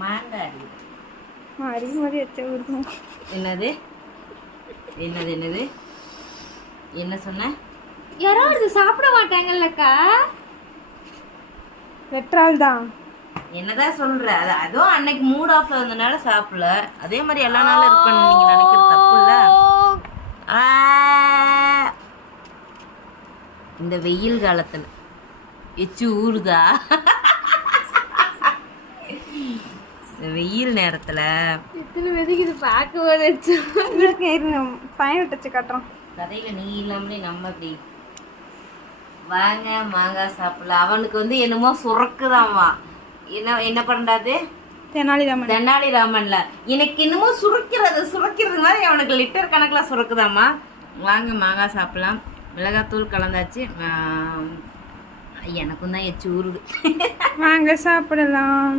மாங்காய் மாறி மாறி எச்ச ஊருக்கும். என்னது என்னது என்னது என்ன சொன்ன? யாரும் இது சாப்பிட மாட்டாங்கல்லக்கா. பெட்ரோல் தான். என்னதான் சொல்ற? அதுவும் அன்னைக்கு மூட் ஆஃப்ல இருந்தனால சாப்பிடல. அதே மாதிரி எல்லா நாளும் இருப்பேன்னு நீங்க நினைக்கிறது தப்பு இல்ல. இந்த வெயில் காலத்துல எச்சு ஊறுதா? இந்த வெயில் நேரத்துல எத்தனை பேருக்கு இது பார்க்கும்போது இருங்க பயன் விட்டுச்சு காட்டுறோம். கதையில நீ இல்லாமலே நம்ம இப்படி வாங்க மாங்காய் சாப்பிடலாம். அவனுக்கு வந்து என்னமோ சுரக்குதாமா. என்ன என்ன பண்றாது? தெனாலிராமன்ல எனக்கு என்னமோ சுரக்கிறது மாதிரி அவனுக்கு லிட்டர் கணக்குல சுரக்குதாமா. வாங்க மாங்காய் சாப்பிடலாம். மிளகாத்தூள் கலந்தாச்சு. எனக்கும் தான் எச்சு ஊறுது. வாங்க சாப்பிடலாம்.